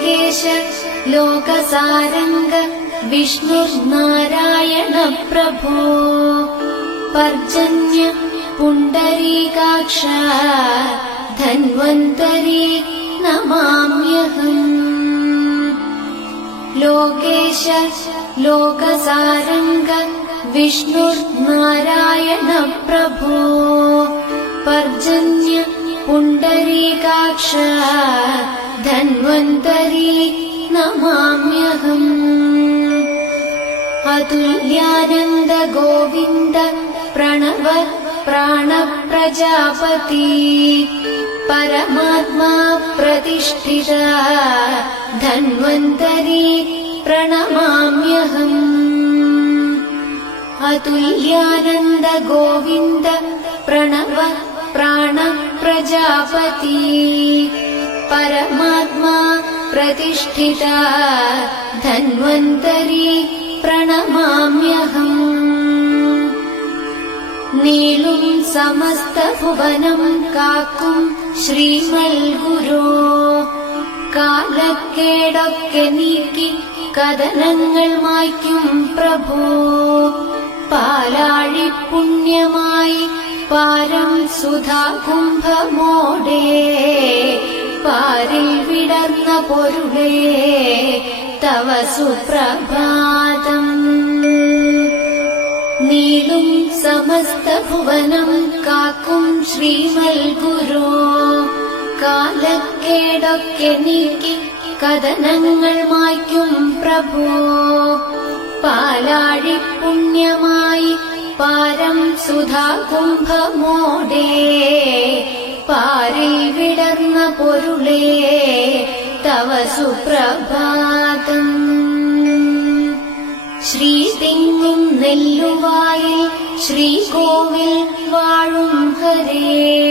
ലോകേശ ലോകസാരംഗ വിഷ്ണുർനാരായണ പ്രഭോ പർജന്യ പുണ്ടരീകാക്ഷ ധന്വന്തരി നമാമ്യഹം. ലോകേശ ലോകസാരംഗ വിഷ്ണുർനാരായണ പ്രഭോ പർജന്യ പുണ്ടരീകാക്ഷ ധന്വന്തരി നമാമ്യഹം. അതുല്യാനന്ദ ഗോവിന്ദ പ്രണവ പ്രാണപ്രജാപതി പരമാത്മാ പ്രതിഷ്ഠിത ധന്വന്തരി പ്രണമാമ്യഹം. അതുല്യാനന്ദ ഗോവിന്ദ പ്രണവ പ്രാണപ്രജാപതി പരമാത്മാ പ്രതിഷ്ഠിത ധന്വന്തരി പ്രണമാമ്യഹം. നീളും സമസ്ത ഭുവനം കാക്കും ശ്രീമൽ ഗുരോ കാലക്കേടൊക്കെ നീക്കി കഥനങ്ങൾ മായ്ക്കും പ്രഭോ പാലാഴി പുണ്യമായി പാരം സുധാകുംഭമോടെ പാരിൽ വിടർന്ന പൊരുളേ തവ സുപ്രഭാതം. നീളും സമസ്ത ഭുവനം കാക്കും ശ്രീമൽ ഗുരോ കാലക്കേടൊക്കെ നീക്കി കഥനങ്ങൾ മായ്ക്കും പ്രഭോ പാലാഴി പുണ്യമായി പാരം സുധാകുംഭമോടെ പാരിൽ വിടർന്ന പൊരുളേ തവ സുപ്രഭാതം. ശ്രീതിങ്ങും നെല്ലുവായിൽ ശ്രീകോവിൽ വാഴും ഹരേ